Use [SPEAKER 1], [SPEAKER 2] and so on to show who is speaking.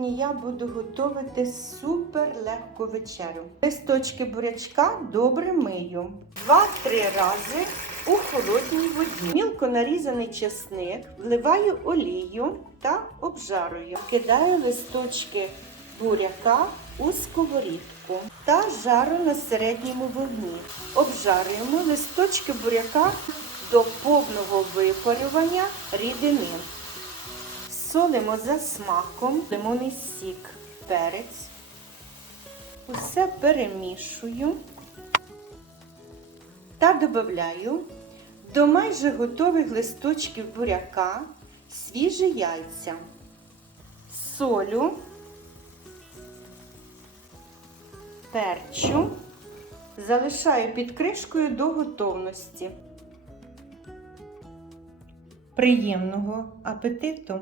[SPEAKER 1] Сьогодні я буду готувати супер легку вечерю. Листочки бурячка добре мию. Два-три рази у холодній воді. Мілко нарізаний чесник, вливаю олію та обжарую. Кидаю листочки буряка у сковорідку та жару на середньому вогні. Обжарюємо листочки буряка до повного випарювання рідини. Солимо за смаком, лимонний сік, перець. Усе перемішую та додаю до майже готових листочків буряка свіжі яйця, солю, перчу, залишаю під кришкою до готовності. Приємного апетиту!